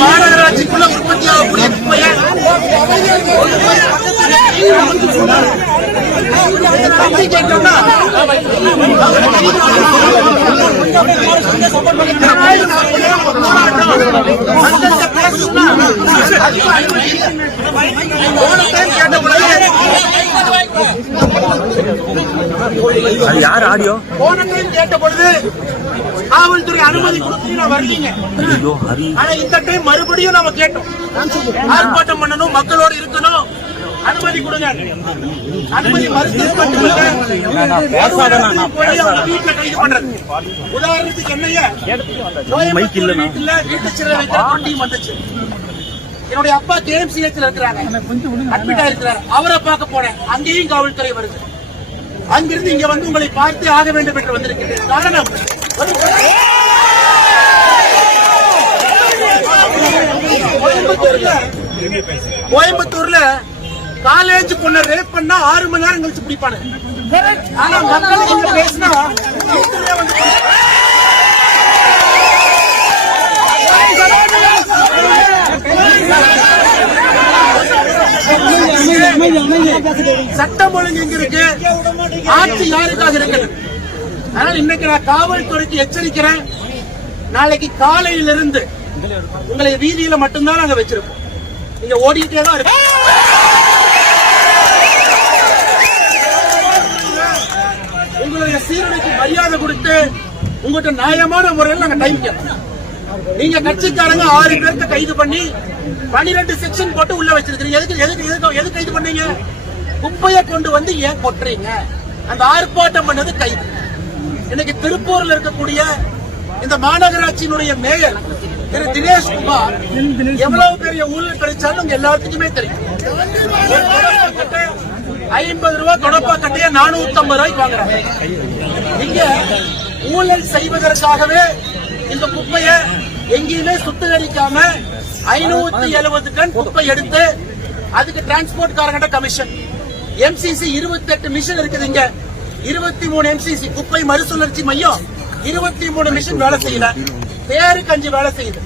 மாநகராட்சிக்குள்ள உற்பத்தி ஆகக்கூடிய குப்பையை யார் ஆடியோ போன டைம் கேட்ட பொழுது காவல்துறை அனுமதி கொடுத்து வரலீங்க. ஆனா இந்த டைம் மறுபடியும் நம்ம கேட்டோம், ஆர்ப்பாட்டம் பண்ணணும், மக்களோடு இருக்கணும், அனுமதி கொடுங்க. அனுமதி மறுத்தது மட்டுமல்ல, வீட்டுல கைது பண்றது. உதாரணத்துக்கு என்னைய வீட்டுல வீட்டு சிறை வைக்கிற தொண்டியும் வந்துச்சு. என்னுடைய அப்பா KMCH இருக்கிறாங்க, அட்மிட்டா இருக்கிறார். அவரை பார்க்க போனேன், அங்கேயும் காவல்துறை வருது. அங்கிருந்து இங்க வந்து உங்களை பார்த்து ஆக வேண்டும் என்று வந்திருக்கிறேன். காரணம், கோயம்புத்தூர்ல காலேஜ் பொண்ண ரேப் பண்ணா 6 மணி நேரம் கழிச்சு பிடிப்பானு. ஆனா மக்கள் இங்க பேசினா சட்டம் ஒழுங்கு எங்க இருக்கு, ஆட்சி யாருக்காக இருக்குது? அதனால இன்னைக்கு நான் காவல்துறைக்கு எச்சரிக்கிறேன். நாளைக்கு காலையிலிருந்து உங்களை வீதியில மட்டும்தான் நாங்க வச்சிருக்கோம். நீங்க ஓடிட்டே தான் இருக்கு. உங்களுடைய சீரமைக்கு மரியாதை கொடுத்து உங்கள்கிட்ட நியாயமான முறையில் நாங்க டைம் கேட்போம். நீங்க கட்சிக்காரங்க 6 பேருக்கு கைது பண்ணி 12 செக்ஷன் போட்டு உள்ள வச்சிருக்கீங்க. எது கைது பண்ணீங்க? குப்பையை கொண்டு வந்து ஏன் கொட்டுறீங்க? அந்த ஆர்ப்பாட்டம் பண்ணது கைது. இன்னைக்கு திருப்பூர்ல இருக்கக்கூடிய இந்த மாநகராட்சியினுடைய மேயர் திரு தினேஷ் குமார் எவ்வளவு பெரிய ஊழல் கிடைச்சாலும் உங்க எல்லாத்துக்குமே தெரியும். 50 ரூபாய் தொடப்பா கட்டைய 450 ரூபாய்க்கு வாங்குறாங்க. இங்க ஊழல் செய்வதற்காகவே இந்த குப்பைய எங்கேயுமே சுத்திகரிக்காம 570 டன் குப்பை எடுத்து அதுக்கு டிரான்ஸ்போர்ட் காரங்கிட்ட கமிஷன். MCC 28 மிஷின் இருக்குது. இங்க 23 MCC குப்பை மறுசுழற்சி மையம் 23 மிஷின் வேலை செய்யல, பேருக்கு 5 வேலை செய்யுது.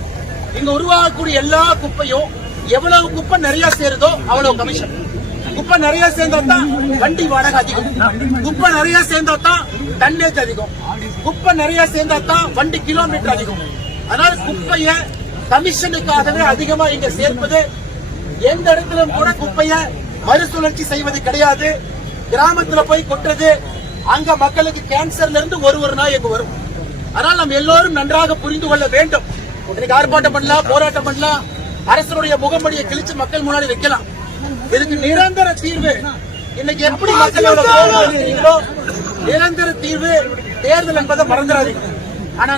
இங்க உருவாகக்கூடிய எல்லா குப்பையும் எவ்வளவு குப்பை நிறைய சேருதோ அவ்வளவு கமிஷன். குப்பை நிறைய சேர்ந்தா தான் வண்டி வாடகை அதிகம், குப்பை நிறைய சேர்ந்தா தான் டன்னேஜ் அதிகம், குப்பை நிறைய சேர்ந்தா தான் வண்டி கிலோமீட்டர் அதிகம். அதனால குப்பைய கமிஷனுக்காகவே அதிகமா இங்க சேர்ப்பது. எந்த இடத்திலும் கூட குப்பைய மறுசுழற்சி செய்வது கிடையாது. கிராமத்துல போய் கொட்டுறது, அங்க மக்களுக்கு கேன்சர்ல இருந்து ஒரு நாய் எங்க வரும். அதனால நம்ம எல்லோரும் நன்றாக புரிந்து கொள்ள வேண்டும். இன்னைக்கு ஆர்ப்பாட்டம் பண்ணலாம், போராட்டம் பண்ணலாம், அரசனுடைய முகமடியை கிழிச்சு மக்கள் முன்னாடி வைக்கலாம். இதுக்கு நிரந்தர தீர்வு இன்னைக்கு எப்படி மக்களோட நிரந்தர தீர்வு தேர்தல் என்பதை மறந்துடாதீங்க. ஆனா